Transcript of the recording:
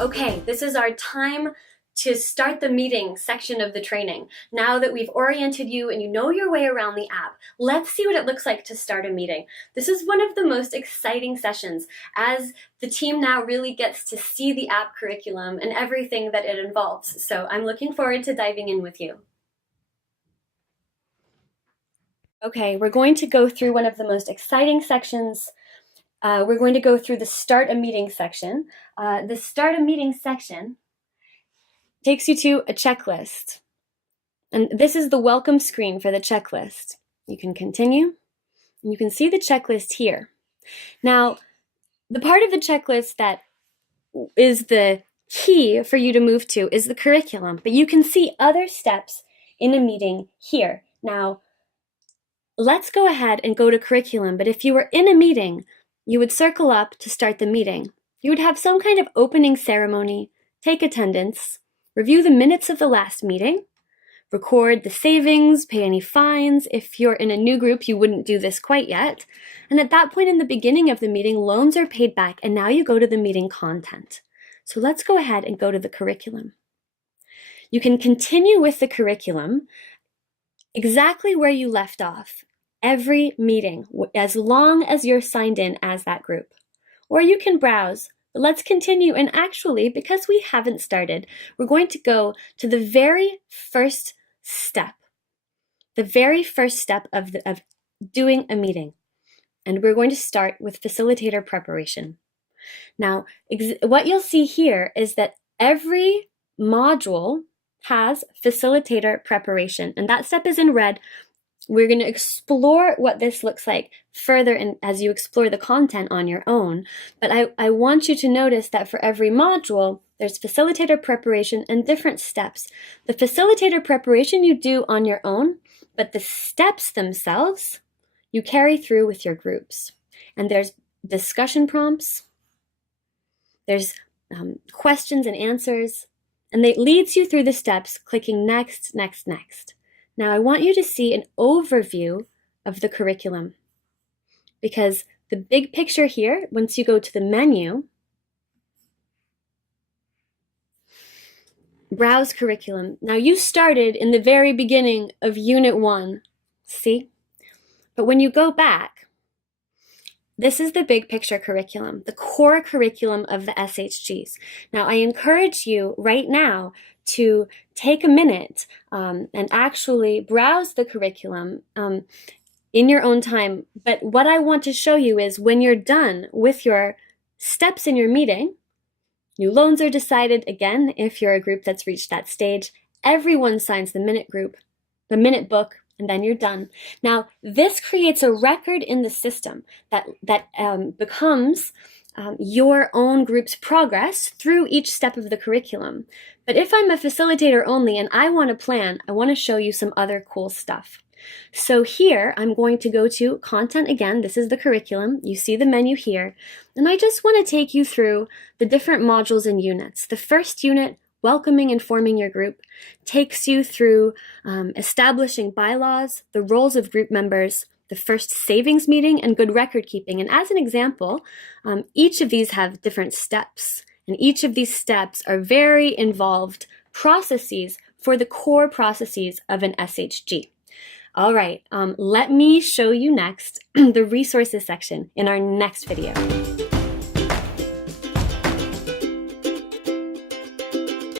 Okay, this is our time to start the meeting section of the training. Now that we've oriented you and you know your way around the app, let's see what it looks like to start a meeting. This is one of the most exciting sessions as the team now really gets to see the app curriculum and everything that it involves. So I'm looking forward to diving in with you. Okay, we're going to go through one of the most exciting sections. We're going to go through the Start a Meeting section. The Start a Meeting section takes you to a checklist. And this is the welcome screen for the checklist. You can continue, and you can see the checklist here. Now, the part of the checklist that is the key for you to move to is the curriculum, but you can see other steps in a meeting here. Now, let's go ahead and go to curriculum, but if you were in a meeting, you would circle up to start the meeting. You would have some kind of opening ceremony, take attendance, review the minutes of the last meeting, record the savings, pay any fines. If you're in a new group, you wouldn't do this quite yet. And at that point in the beginning of the meeting, loans are paid back, and now you go to the meeting content. So let's go ahead and go to the curriculum. You can continue with the curriculum exactly where you left off every meeting, as long as you're signed in as that group. Or you can browse. But let's continue, and actually, because we haven't started, we're going to go to the very first step. The very first step of doing a meeting. And we're going to start with facilitator preparation. Now, what you'll see here is that every module has facilitator preparation, and that step is in red. We're going to explore what this looks like further as you explore the content on your own. But I want you to notice that for every module, there's facilitator preparation and different steps. The facilitator preparation you do on your own, but the steps themselves you carry through with your groups. And there's discussion prompts, there's questions and answers, and it leads you through the steps, clicking next, next, next. Now I want you to see an overview of the curriculum, because the big picture here, once you go to the menu, browse curriculum. Now you started in the very beginning of Unit 1, see? But when you go back, this is the big picture curriculum, the core curriculum of the SHGs. Now I encourage you right now to take a minute and actually browse the curriculum in your own time. But what I want to show you is when you're done with your steps in your meeting, new loans are decided. Again, if you're a group that's reached that stage, everyone signs the minute book, and then you're done. Now, this creates a record in the system that becomes your own group's progress through each step of the curriculum. But if I'm a facilitator only and I want to plan, I want to show you some other cool stuff. So here, I'm going to go to content again. This is the curriculum. You see the menu here. And I just want to take you through the different modules and units. The first unit, welcoming and forming your group, takes you through establishing bylaws, the roles of group members, the first savings meeting, and good record keeping. And as an example, each of these have different steps. And each of these steps are very involved processes for the core processes of an SHG. All right, let me show you next the resources section in our next video.